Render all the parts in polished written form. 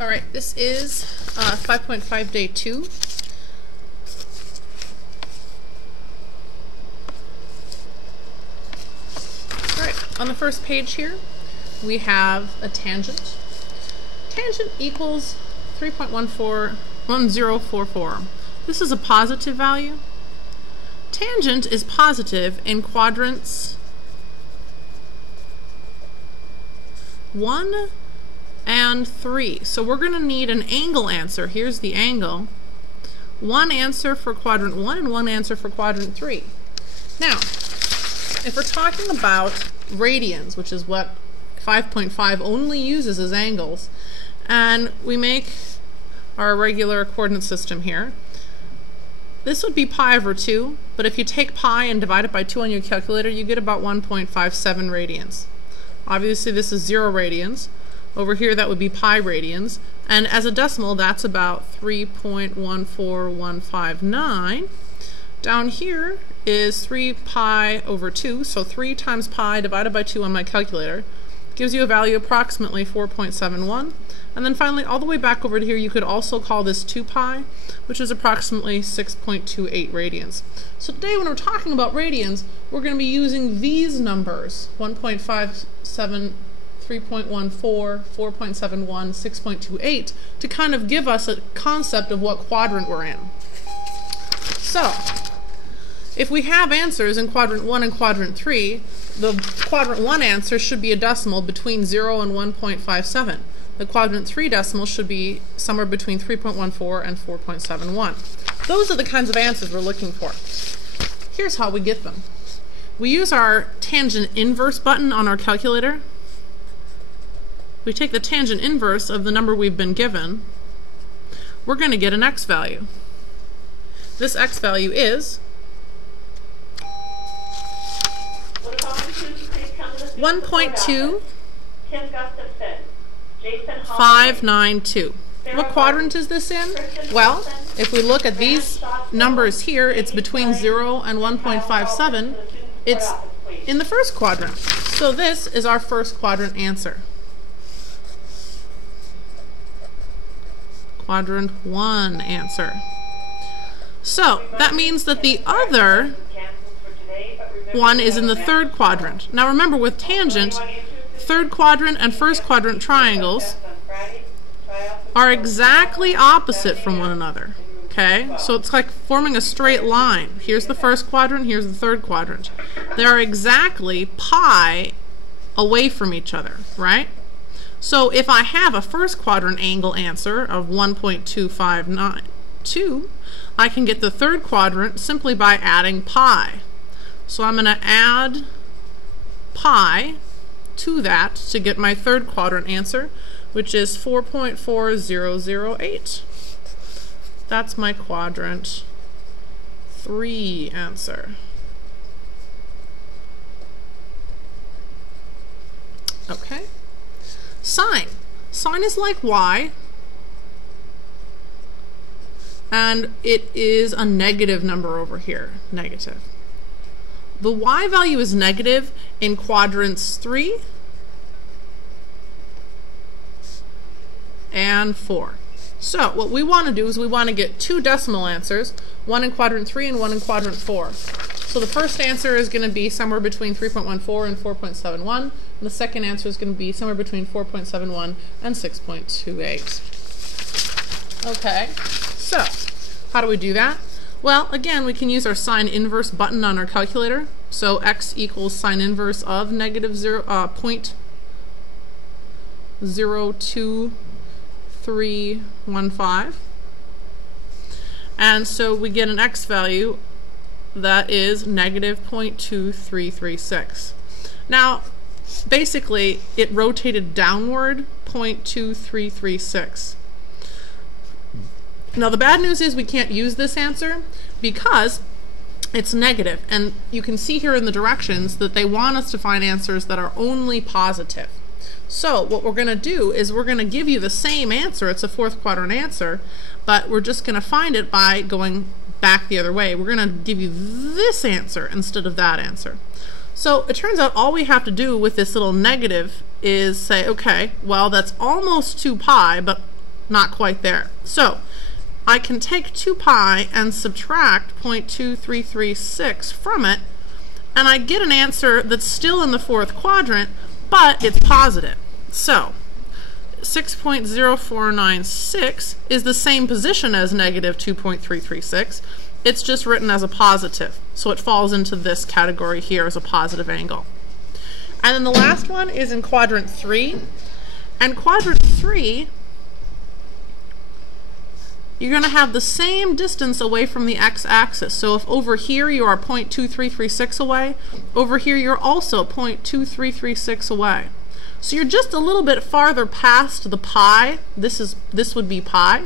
Alright, this is 5.5 day 2. Alright, on the first page here, we have a tangent. Tangent equals 3.1044. This is a positive value. Tangent is positive in quadrants 1 and 3. So we're going to need an angle answer. Here's the angle. One answer for quadrant 1 and one answer for quadrant 3. Now, if we're talking about radians, which is what 5.5 only uses as angles, and we make our regular coordinate system here, this would be pi over 2, but if you take pi and divide it by 2 on your calculator, you get about 1.57 radians. Obviously this is 0 radians. Over here that would be pi radians, and as a decimal that's about 3.14159. Down here is 3 pi over 2, so 3 times pi divided by 2 on my calculator gives you a value approximately 4.71. And then finally all the way back over to here you could also call this 2 pi, which is approximately 6.28 radians. So today when we're talking about radians, we're going to be using these numbers, 1.57, 3.14, 4.71, 6.28, to kind of give us a concept of what quadrant we're in. So, if we have answers in quadrant 1 and quadrant 3, the quadrant 1 answer should be a decimal between 0 and 1.57. The quadrant 3 decimal should be somewhere between 3.14 and 4.71. Those are the kinds of answers we're looking for. Here's how we get them. We use our tangent inverse button on our calculator. We take the tangent inverse of the number we've been given. We're going to get an x value. This x value is 1.2592. What quadrant is this in? Well, if we look at these numbers here, it's between 0 and 1.57. It's in the first quadrant. So this is our first quadrant answer. Quadrant 1 answer. So that means that the other one is in the third quadrant. Now remember, with tangent, third quadrant and first quadrant triangles are exactly opposite from one another. Okay? So it's like forming a straight line. Here's the first quadrant, here's the third quadrant. They are exactly pi away from each other, right? So if I have a first quadrant angle answer of 1.259, I can get the third quadrant simply by adding pi. So I'm going to add pi to that to get my third quadrant answer, which is 4.4008. That's my quadrant 3 answer. Okay. Sine. Sine is like y, and it is a negative number over here, negative. The y value is negative in quadrants 3 and 4. So what we want to do is we want to get two decimal answers, one in quadrant 3 and one in quadrant 4. So the first answer is going to be somewhere between 3.14 and 4.71, and the second answer is going to be somewhere between 4.71 and 6.28. Okay, so how do we do that? Well, again, we can use our sine inverse button on our calculator. So x equals sine inverse of negative 0.02315. And so we get an x value that is negative 0.2336. Now, basically, it rotated downward 0.2336. Now, the bad news is we can't use this answer because it's negative, and you can see here in the directions that they want us to find answers that are only positive. So what we're going to do is we're going to give you the same answer. It's a fourth quadrant answer, but we're just going to find it by going back the other way. We're going to give you this answer instead of that answer. So it turns out all we have to do with this little negative is say, okay, well, that's almost 2 pi, but not quite there. So I can take 2 pi and subtract 0.2336 from it, and I get an answer that's still in the fourth quadrant, but it's positive. So 6.0496 is the same position as negative 2.336. It's just written as a positive, so it falls into this category here as a positive angle. And then the last one is in quadrant 3. And quadrant 3, you're going to have the same distance away from the x-axis. So if over here you are 0.2336 away, over here you're also 0.2336 away. So you're just a little bit farther past the pi. This would be pi.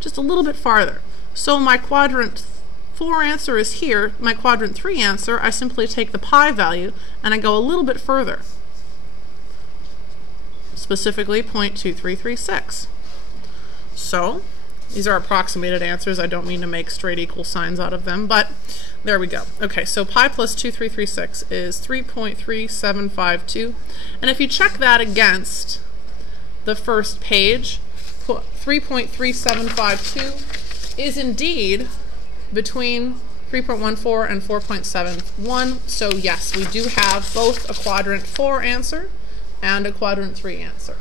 Just a little bit farther. So my quadrant 4 answer is here. My quadrant 3 answer, I simply take the pi value and I go a little bit further. Specifically 0.2336. So these are approximated answers. I don't mean to make straight equal signs out of them, but there we go. Okay, so pi plus 2336 is 3.3752. And if you check that against the first page, 3.3752 is indeed between 3.14 and 4.71. So yes, we do have both a quadrant 4 answer and a quadrant 3 answer.